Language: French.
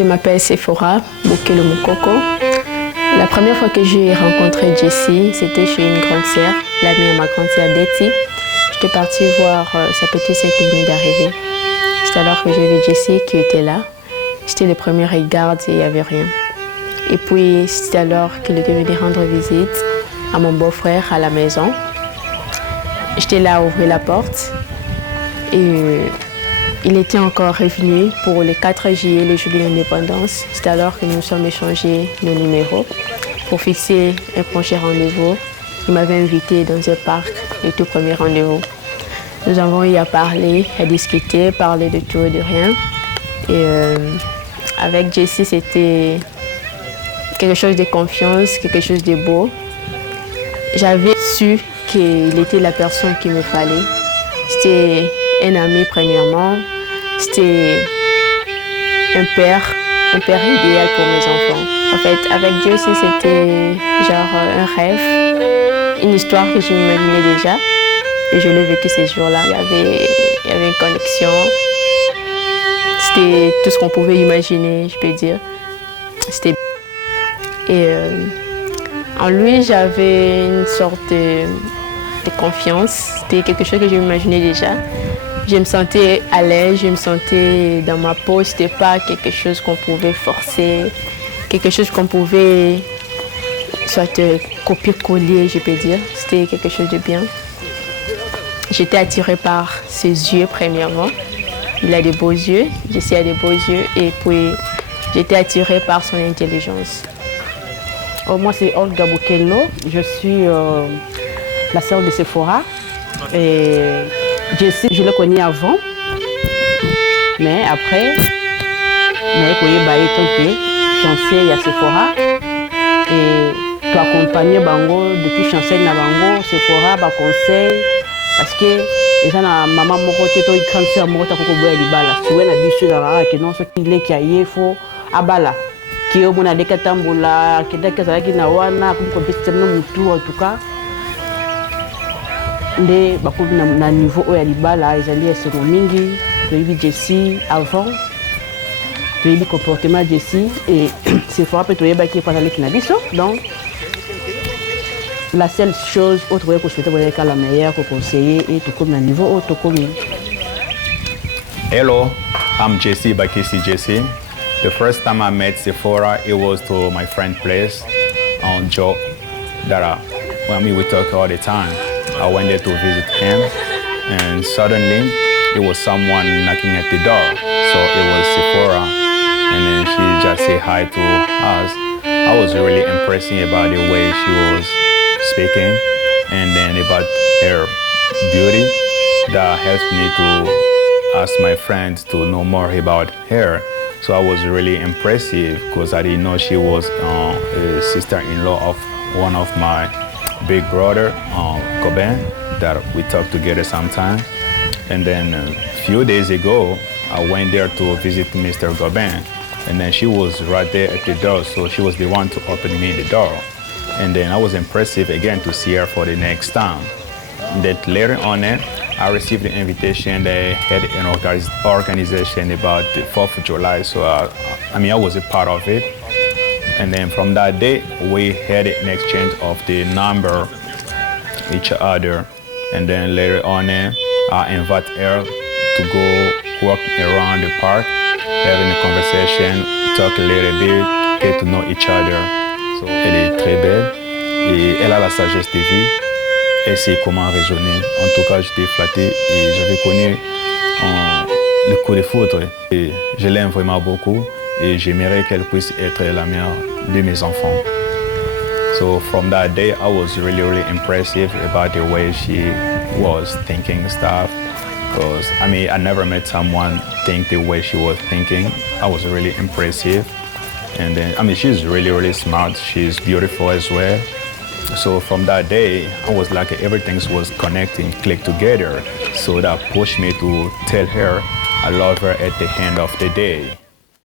Je m'appelle Sephora Bokelo Mukoko. La première fois que j'ai rencontré Jessie, c'était chez une grande sœur, l'amie à ma grande sœur Detty. J'étais partie voir sa petite sœur qui venait d'arriver. C'est alors que j'ai vu Jessie qui était là. C'était le premier regard et il n'y avait rien. Et puis c'est alors qu'elle est venue rendre visite à mon beau-frère à la maison. J'étais là à ouvrir la porte et il était encore revenu pour le 4 juillet, le jour de l'indépendance. C'est alors que nous sommes échangés nos numéros pour fixer un prochain rendez-vous. Il m'avait invité dans un parc, le tout premier rendez-vous. Nous avons eu à parler, à discuter, parler de tout et de rien. Et avec Jessie, c'était quelque chose de confiance, quelque chose de beau. J'avais su qu'il était la personne qu'il me fallait. C'était un ami premièrement, c'était un père idéal pour mes enfants. En fait, avec Jessie, c'était genre un rêve, une histoire que je m'imaginais déjà. Et je l'ai vécu ces jours-là. Il y avait une connexion. C'était tout ce qu'on pouvait imaginer, je peux dire. C'était... Et en lui, j'avais une sorte de confiance. C'était quelque chose que je m'imaginais déjà. Je me sentais à l'aise, je me sentais dans ma peau. C'était pas quelque chose qu'on pouvait forcer, quelque chose qu'on pouvait soit copier-coller, je peux dire. C'était quelque chose de bien. J'étais attirée par ses yeux premièrement. Il a des beaux yeux, Jessie a des beaux yeux. Et puis, j'étais attirée par son intelligence. Moi, c'est Olga Bokelo. Je suis la sœur de Sephora. Et Jessie, je l'ai connue avant. Mais après, je suis chancelier à Sephora. Et tu accompagnes Bango depuis chancelier na Bango, Sephora, ba conseil. Parce que les gens na maman moko te to grande sœur moko ta koko boya libala. Tu vois na biso da que non ce qu'il est qui a yefo abala. Qui au mona deka tambola, qui deka zalaki na wana comme compétition no mutu en tout cas. Nde bakobi na niveau oya libala ezali esengo mingi. Toyebi Jessie avant. Toyebi comportement Jessie et Sephora peut toyeba qui ezalaki na biso. Donc la seule chose autre que je souhaite c'est la meilleure pour conseiller et tout comme le niveau autre comme. Hello, I'm Jessie Bakisi Jessie. The first time I met Sephora, it was to my friend's place on Joe Dara. When we talk all the time, I went there to visit him, and suddenly it was someone knocking at the door. So it was Sephora, and then she just said hi to us. I was really impressed about the way she was speaking, and then about her beauty. That helped me to ask my friends to know more about her. So I was really impressed because I didn't know she was a sister-in-law of one of my big brother, Coben, that we talk together sometimes. And then a few days ago, I went there to visit Mr. Coben, and then she was right there at the door, so she was the one to open me the door. And then I was impressed again to see her for the next time. That later on, I received the invitation. They had an organization about the 4th of July, so I was a part of it. And then from that day, we had an exchange of the number each other. And then later on, I invite her to go walk around the park, having a conversation, talk a little bit, get to know each other. So, elle est très belle et elle a la sagesse de vie. Elle sait comment raisonner. En tout cas, j'étais flatté et j'avais connu le coup de foudre. Et je l'aime vraiment beaucoup et j'aimerais qu'elle puisse être la mère de mes enfants. So from that day, I was really, really impressive about the way she was thinking stuff. Because I never met someone think the way she was thinking. I was really impressive. And then, she's really, really smart. She's beautiful as well. So from that day, I was like everything was connecting, clicked together. So that pushed me to tell her I love her at the end of the day.